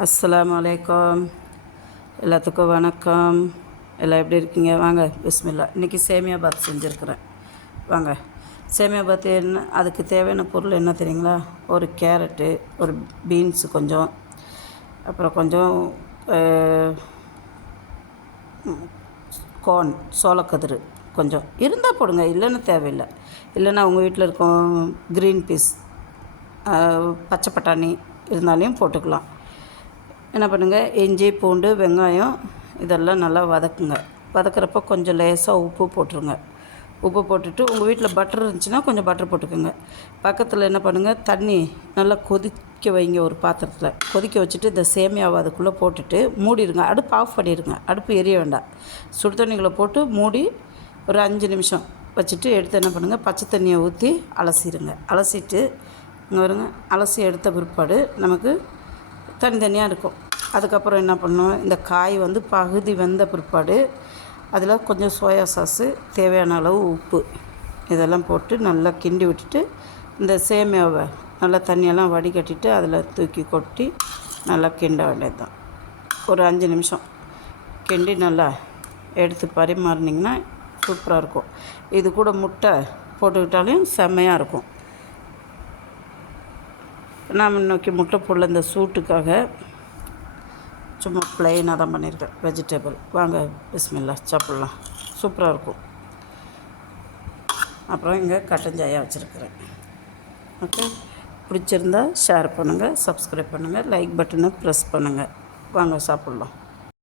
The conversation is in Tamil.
அஸ்ஸலாமு அலைக்கும். எல்லாத்துக்கும் வணக்கம். எல்லாம் எப்படி இருக்கீங்க? வாங்க பிஸ்மில்லா. இன்றைக்கி சேமியா பாத் செஞ்சுருக்குறேன். வாங்க. சேமியா பாத் என்ன, அதுக்கு தேவையான பொருள் என்ன தெரியுங்களா? ஒரு கேரட்டு, ஒரு பீன்ஸு கொஞ்சம், அப்புறம் கொஞ்சம் கார்ன், சோளக்கதிர் கொஞ்சம் இருந்தால் போடுங்க, இல்லைன்னு தேவையில்லை. இல்லைன்னா உங்கள் வீட்டில் இருக்கும் க்ரீன் பீஸ், பச்சை பட்டாணி இருந்தாலையும் போட்டுக்கலாம். என்ன பண்ணுங்கள், இஞ்சி பூண்டு வெங்காயம் இதெல்லாம் நல்லா வதக்குங்க. வதக்கிறப்போ கொஞ்சம் லேசாக உப்பு போட்டுருங்க. உப்பு போட்டுட்டு உங்கள் வீட்டில் பட்டர் இருந்துச்சுன்னா கொஞ்சம் பட்டர் போட்டுக்கோங்க. பக்கத்தில் என்ன பண்ணுங்கள், தண்ணி நல்லா கொதிக்க வைங்க. ஒரு பாத்திரத்தில் கொதிக்க வச்சுட்டு இந்த சேமியாவை அதுக்குள்ளே போட்டுட்டு மூடிடுங்க. அடுப்பு ஆஃப் பண்ணிடுங்க. அடுப்பு எரிய வேண்டாம். சுடு தண்ணிகளை போட்டு மூடி ஒரு 5 நிமிஷம் வச்சுட்டு எடுத்து என்ன பண்ணுங்கள், பச்சை தண்ணியை ஊற்றி அலசிடுங்க. அலசிட்டு இங்கே வருங்க, அலசி எடுத்த பிற்பாடு நமக்கு தனித்தனியாக இருக்கும். அதுக்கப்புறம் என்ன பண்ணணும், இந்த காய் பகுதி வெந்த பிற்பாடு அதில் கொஞ்சம் சோயா சாஸு, தேவையான அளவு உப்பு இதெல்லாம் போட்டு நல்லா கிண்டி விட்டுட்டு இந்த சேமியாவை நல்லா தண்ணியெல்லாம் வடிகட்டிட்டு அதில் தூக்கி கொட்டி நல்லா கிண்ட வேண்டியது தான். ஒரு 5 நிமிஷம் கிண்டி நல்லா எடுத்து பரிமாறினிங்கன்னா சூப்பராக இருக்கும். இது கூட முட்டை போட்டுக்கிட்டாலையும் செம்மையாக இருக்கும். நான் இன்னைக்கு முட்டை போடல, இந்த சூட்டுக்காக சும்மா ப்ளைனாக தான் பண்ணியிருக்கேன். வெஜிடபிள். வாங்க பிஸ்மில்லா சாப்பிட்லாம். சூப்பராக இருக்கும். அப்புறம் இங்கே கட்டஞ்சாயா வச்சுருக்கிறேன். ஓகே, பிடிச்சிருந்தா ஷேர் பண்ணுங்கள், சப்ஸ்கிரைப் பண்ணுங்கள், லைக் பட்டனை ப்ரெஸ் பண்ணுங்கள். வாங்க சாப்பிட்லாம்.